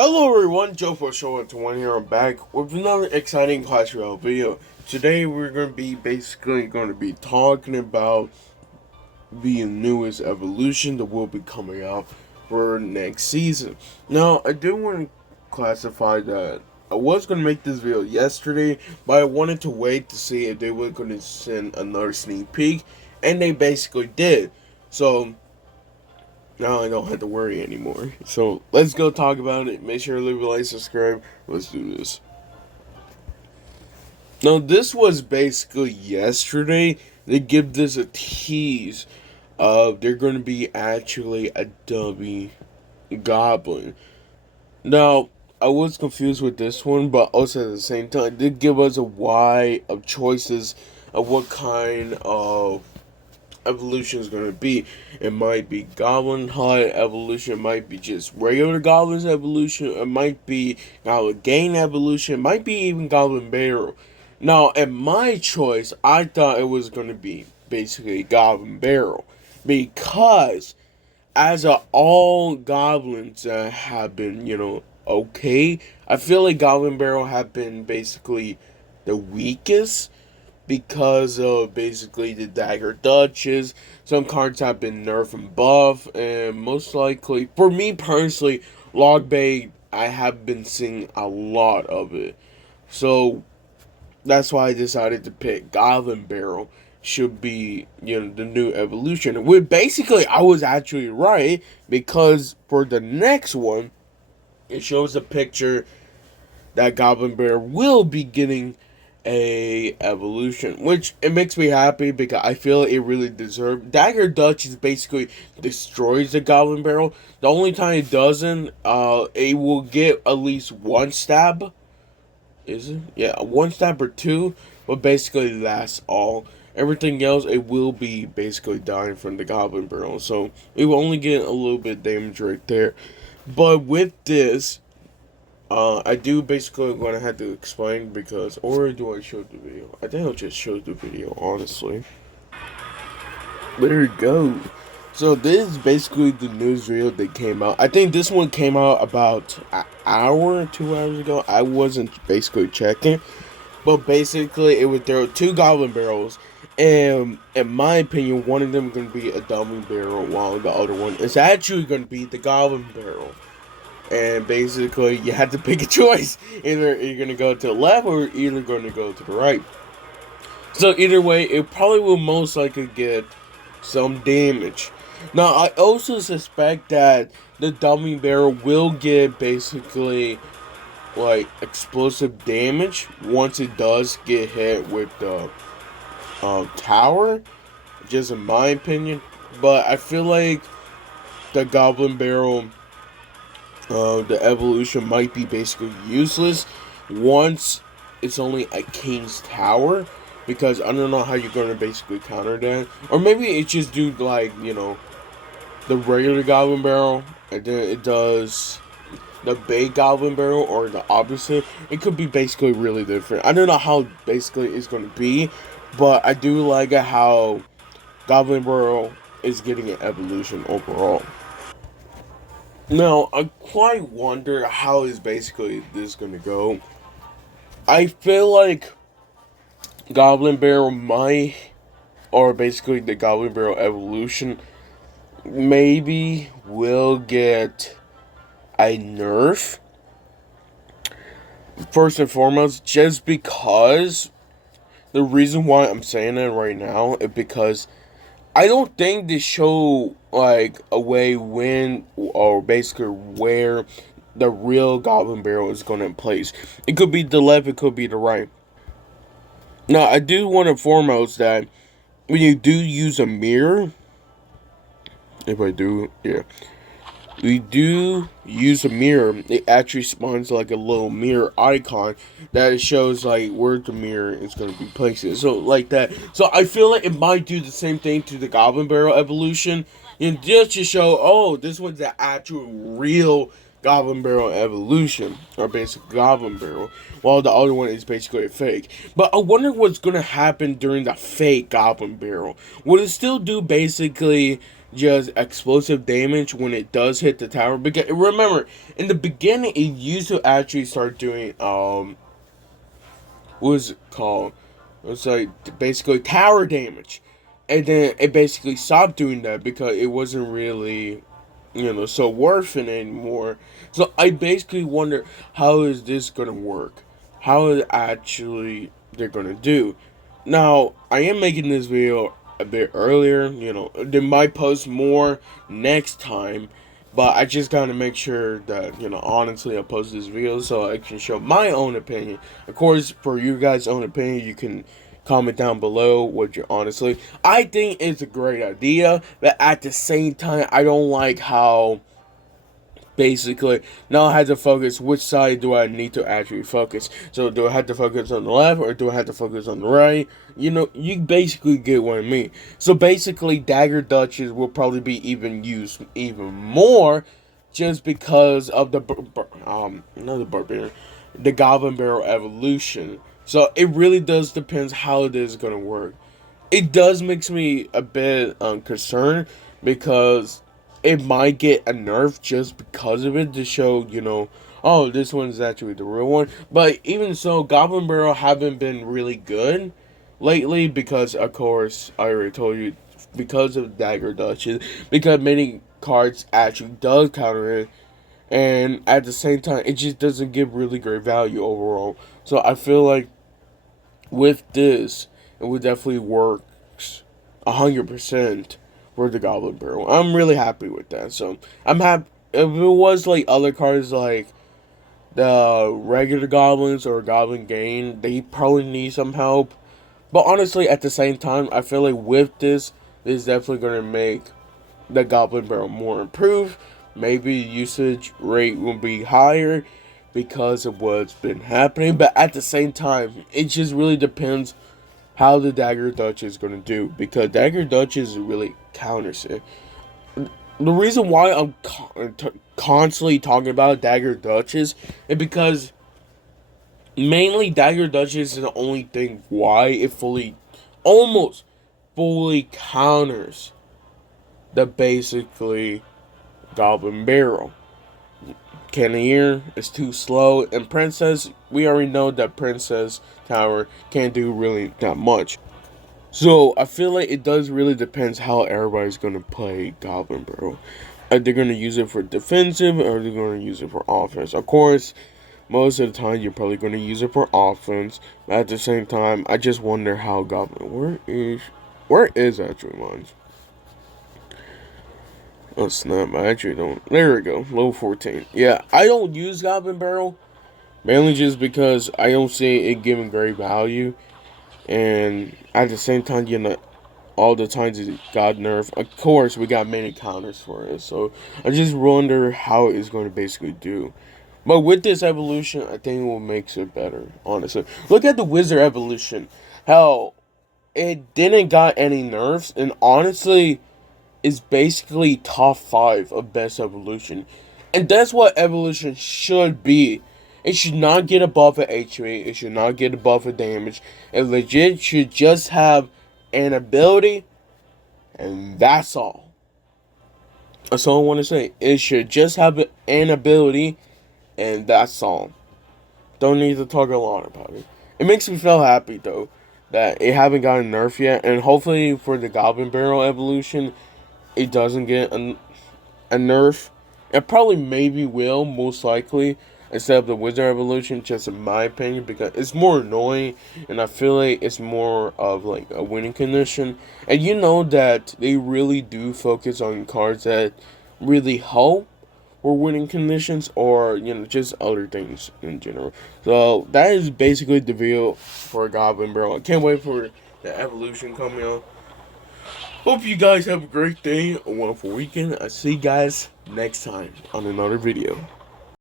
Hello everyone, Joe for Show and 1 here. I'm back with another exciting Clash Royale video. Today we're going to be talking about the newest evolution that will be coming out for next season. Now, I do want to classify that I was going to make this video yesterday, but I wanted to wait to see if they were going to send another sneak peek, and they basically did. So now I don't have to worry anymore. So let's go talk about it. Make sure to leave a like, subscribe. Let's do this. Now this was basically yesterday. They give this a tease of they're going to be actually a dummy goblin. Now I was confused with this one, but also at the same time, it did give us a wide of choices of what kind of evolution is going to be. It might be Goblin Hut evolution, it might be just regular Goblins evolution, it might be Goblin Gain evolution, it might be even Goblin Barrel. Now, at my choice, I thought it was going to be basically Goblin Barrel, because as of all goblins that have been, okay, I feel like Goblin Barrel have been basically the weakest because of basically the Dagger Duchess. Some cards have been nerfed and buffed, and most likely, for me personally, Log Bait, I have been seeing a lot of it. So that's why I decided to pick Goblin Barrel should be, the new evolution. Which basically, I was actually right, because for the next one, it shows a picture that Goblin Barrel will be getting a evolution, which it makes me happy because I feel it really deserved. Dagger Duchess basically destroys the Goblin Barrel. The only time it doesn't, it will get at least one stab. Is it? Yeah, one stab or two, but basically that's all. Everything else, it will be basically dying from the Goblin Barrel, so it will only get a little bit of damage right there. But with this, I do basically going to have to explain because, or do I show the video? I think I'll just show the video, honestly. There you go. So this is basically the news video that came out. I think this one came out about an hour, 2 hours ago. I wasn't basically checking, but basically there were two Goblin Barrels, and in my opinion, one of them is going to be a Dummy Barrel, while the other one is actually going to be the Goblin Barrel. And basically, you have to pick a choice. Either you're going to go to the left or either going to go to the right. So either way, it probably will most likely get some damage. Now, I also suspect that the Dummy Barrel will get basically like explosive damage once it does get hit with the tower. Just in my opinion. But I feel like the Goblin Barrel, the evolution might be basically useless once it's only a King's Tower, because I don't know how you're going to basically counter that. Or maybe it just do like, the regular Goblin Barrel, and then it does the big Goblin Barrel, or the opposite. It could be basically really different. I don't know how basically it's going to be, but I do like how Goblin Barrel is getting an evolution overall. Now, I quite wonder how is basically this gonna go. I feel like Goblin Barrel might, or basically the Goblin Barrel evolution, maybe will get a nerf. First and foremost, just because the reason why I'm saying that right now is because I don't think they show like a way when, or basically where the real Goblin Barrel is going to place. It could be the left, it could be the right. Now, I do want to foremost that when you do use a mirror, if I do, yeah, we do use a mirror, it actually spawns like a little mirror icon that shows like where the mirror is going to be placed. So like that. So I feel like it might do the same thing to the Goblin Barrel evolution, and just to show, oh, this one's the actual real Goblin Barrel evolution, or basic Goblin Barrel, while the other one is basically a fake. But I wonder what's going to happen during the fake Goblin Barrel. Will it still do basically just explosive damage when it does hit the tower. Because remember, in the beginning, it used to actually start doing what was it called? It was like basically tower damage, and then it basically stopped doing that because it wasn't really, so worth it anymore. So I basically wonder, how is this gonna work? How is actually they're gonna do? Now I am making this video a bit earlier. They might post more next time, but I just gotta make sure that, honestly, I post this video so I can show my own opinion. Of course, for you guys' own opinion, you can comment down below what you honestly. I think it's a great idea, but at the same time, I don't like how basically now I have to focus which side do I need to actually focus. So do I have to focus on the left or do I have to focus on the right? You basically get what I mean. So basically dagger duchess will probably be even used even more just because of the not the barbarian, the goblin barrel evolution. So it really does depends how it is gonna work. It does makes me a bit concerned because it might get a nerf just because of it to show, oh, this one's actually the real one. But even so, Goblin Barrel haven't been really good lately because, of course, I already told you, because of Dagger Duchess, because many cards actually does counter it, and at the same time, it just doesn't give really great value overall. So I feel like with this, it would definitely works 100% for the Goblin Barrel. I'm really happy with that. So I'm happy. If it was like other cards like the regular goblins or Goblin Gain, they probably need some help. But honestly, at the same time, I feel like with this is definitely going to make the Goblin Barrel more improved. Maybe usage rate will be higher because of what's been happening. But at the same time, it just really depends how the Dagger Duchess is going to do, because Dagger Duchess really counters it. The reason why I'm constantly talking about Dagger Duchess is because mainly Dagger Duchess is the only thing why it almost fully counters the basically Goblin Barrel. Cannoneer is too slow, and Princess, we already know that Princess Tower can't do really that much. So I feel like it does really depends how everybody's gonna play Goblin Barrel. Are they gonna use it for defensive or are they gonna use it for offense? Of course, most of the time you're probably gonna use it for offense. But at the same time, I just wonder how Goblin. Where is actually mine? Oh snap! I actually don't. There we go. Level 14. Yeah, I don't use Goblin Barrel mainly just because I don't see it giving great value. And at the same time, all the times it got nerfed. Of course, we got many counters for it. So I just wonder how it's going to basically do. But with this evolution, I think it will make it better, honestly. Look at the Wizard evolution. Hell, it didn't got any nerfs. And honestly, it's basically top 5 of best evolution. And that's what evolution should be. It should not get above an HP. It should not get above a damage. It legit should just have an ability, and that's all. That's all I want to say. It should just have an ability, and that's all. Don't need to talk a lot about it. It makes me feel happy, though, that it haven't gotten nerfed yet. And hopefully for the Goblin Barrel evolution, it doesn't get a nerf. It probably maybe will, most likely, instead of the Wizard evolution, just in my opinion, because it's more annoying, and I feel like it's more of like a winning condition. And you know that they really do focus on cards that really help or winning conditions, or just other things in general. So that is basically the video for Goblin Barrel. I can't wait for the evolution coming out. Hope you guys have a great day, a wonderful weekend. I'll see you guys next time on another video.